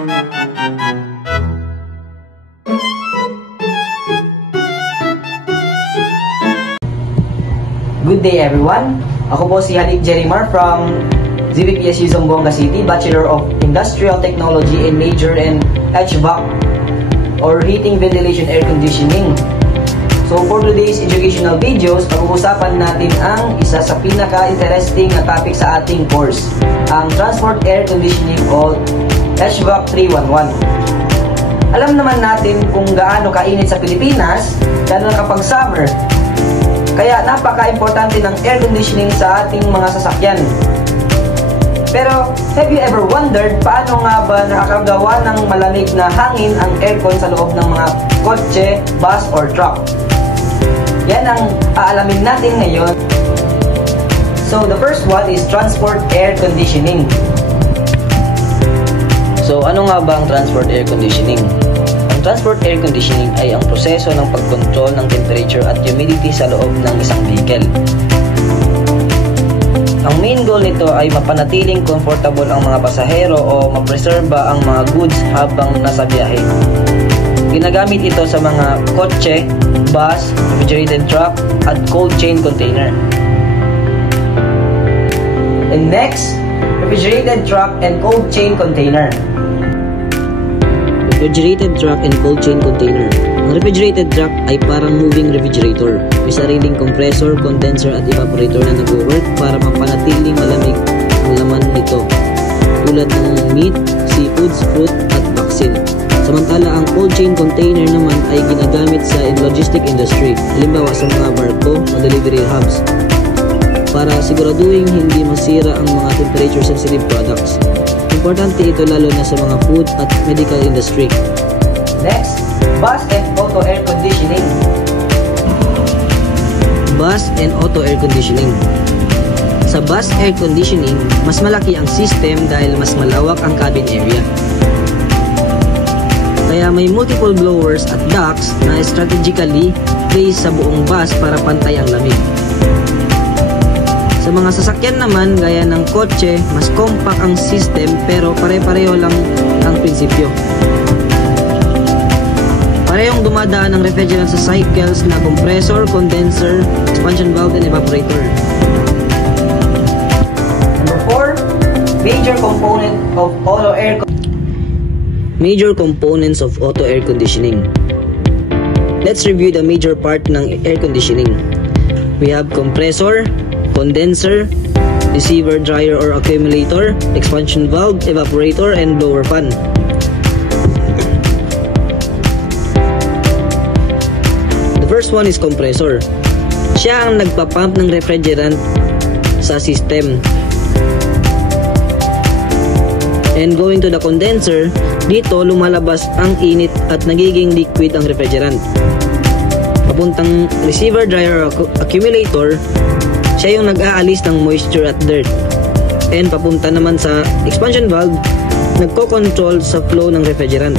Good day everyone! Ako po si Halik Jerimar from ZBPSU Zamboanga City, Bachelor of Industrial Technology and major in HVAC or Heating, Ventilation, Air Conditioning. So for today's educational videos, pag-uusapan natin ang isa sa pinaka-interesting na topic sa ating course, ang Transport Air Conditioning o HVAC 311. Alam naman natin kung gaano kainit sa Pilipinas, lalo na kapag summer. Kaya napaka-importante ng air conditioning sa ating mga sasakyan. Pero, have you ever wondered paano nga ba nakakagawa ng malamig na hangin ang aircon sa loob ng mga kotse, bus, or truck? Yan ang aalamin natin ngayon. So, the first one is transport air conditioning. So, ano nga ba ang transport air conditioning? Ang transport air conditioning ay ang proseso ng pagkontrol ng temperature at humidity sa loob ng isang vehicle. Ang main goal nito ay mapanatiling comfortable ang mga pasahero o mapreserba ang mga goods habang nasa biyahe. Ginagamit ito sa mga kotse, bus, refrigerated truck, at cold chain container. And next, refrigerated truck and cold chain container. Refrigerated truck and cold chain container. Ang refrigerated truck ay parang moving refrigerator. May sariling compressor, condenser at evaporator na nag-work para mapanatiling malamig ang laman nito, tulad ng meat, seafoods, fruit at vaccine. Samantala, ang cold chain container naman ay ginagamit sa logistic industry, halimbawa sa mga barko o delivery hubs, para siguraduhin hindi masira ang mga temperature sensitive products. Importante ito lalo na sa mga food at medical industry. Next, bus and auto air conditioning. Bus and auto air conditioning. Sa bus air conditioning, mas malaki ang system dahil mas malawak ang cabin area. Kaya may multiple blowers at ducts na strategically placed sa buong bus para pantay ang lamig. Sa mga sasakyan naman gaya ng kotse, mas compact ang system pero pare-pareho lang ang prinsipyo. Parehong dumadaan ang refrigerant sa cycles na compressor, condenser, expansion valve, and evaporator. Number 4, major component of auto air Major components of auto air conditioning. Let's review the major part ng air conditioning. We have compressor, condenser, receiver, dryer or accumulator, expansion valve, evaporator, and blower fan. The first one is compressor. Siya ang nagpapump ng refrigerant sa system. And going to the condenser, dito lumalabas ang init at nagiging liquid ang refrigerant. Papuntang receiver, dryer, or accumulator, siya yung nag-aalis ng moisture at dirt. And papunta naman sa expansion valve, nagko-control sa flow ng refrigerant.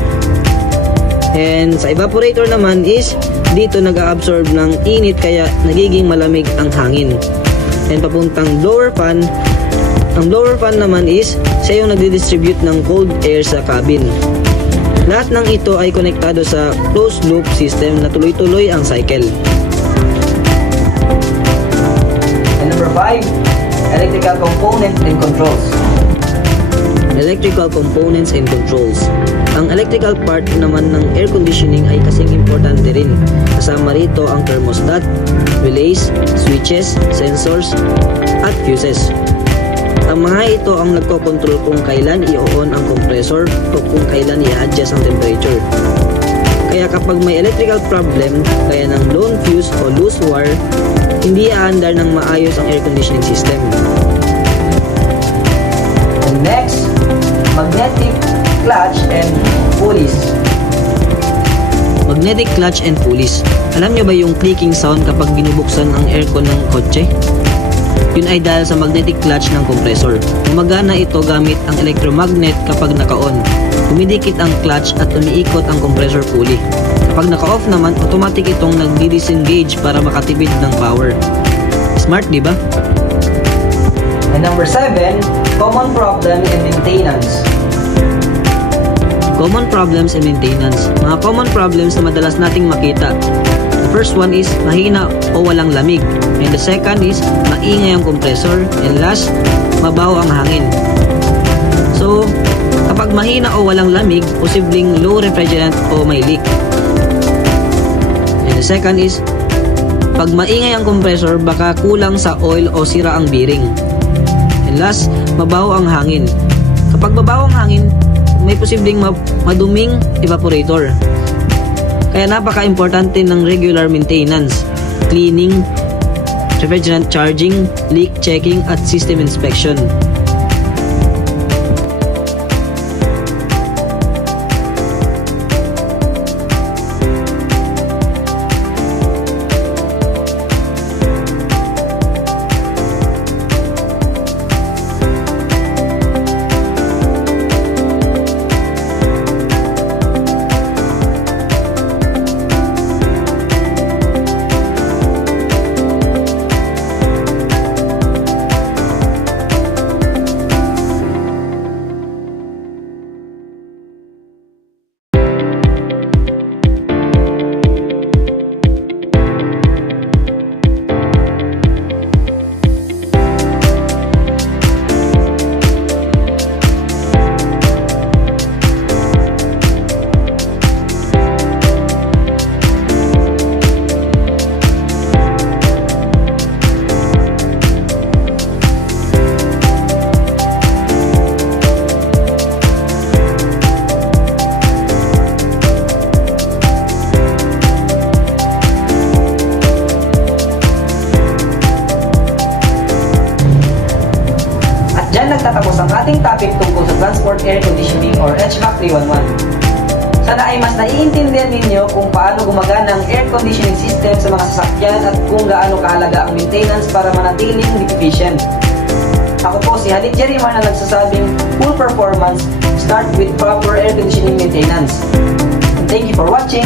And sa evaporator naman is, dito nag-a-absorb ng init kaya nagiging malamig ang hangin. And papuntang blower fan, ang blower fan naman is, siya yung nagdi-distribute ng cold air sa cabin. Lahat ng ito ay konektado sa closed loop system na tuloy-tuloy ang cycle. Number 5, electrical components and controls. Electrical components and controls. Ang electrical part naman ng air conditioning ay kasing importante rin. Kasama rito ang thermostat, relays, switches, sensors, at fuses. Ang mga ito ang nagko-control kung kailan i-on ang compressor o kung kailan i-adjust ang temperature. Kaya kapag may electrical problem, kaya ng blown fuse o loose wire, hindi aandar ng maayos ang air conditioning system. And next, magnetic clutch and pulleys. Magnetic clutch and pulleys. Alam nyo ba yung clicking sound kapag binubuksan ang aircon ng kotse? Yun ay dahil sa magnetic clutch ng compressor. Gumagana ito gamit ang electromagnet kapag naka-on. Dumidikit ang clutch at umiikot ang compressor pulley. Kapag naka-off naman, automatic itong nag-disengage para makatipid ng power. Smart, di ba? And number 7, common problem in maintenance. Common problems and maintenance. Mga common problems na madalas nating makita. The first one is mahina o walang lamig. And the second is maingay ang compressor. And last, mabaho ang hangin. So, kapag mahina o walang lamig, posibleng low refrigerant o may leak. And the second is, pag maingay ang compressor, baka kulang sa oil o sira ang bearing. And last, mabaho ang hangin. Kapag mabaho ang hangin, may posibleng maduming evaporator. Kaya napaka-importante ng regular maintenance, cleaning, refrigerant charging, leak checking, at system inspection. Diyan nagtatapos ang ating topic tungkol sa transport air conditioning or HVAC 311. Sana ay mas naiintindihan ninyo kung paano gumagana ang air conditioning system sa mga sasakyan at kung gaano kahalaga ang maintenance para manatiling efficient. Ako po si Halit Jerimar na nagsasabing full performance start with proper air conditioning maintenance. And thank you for watching.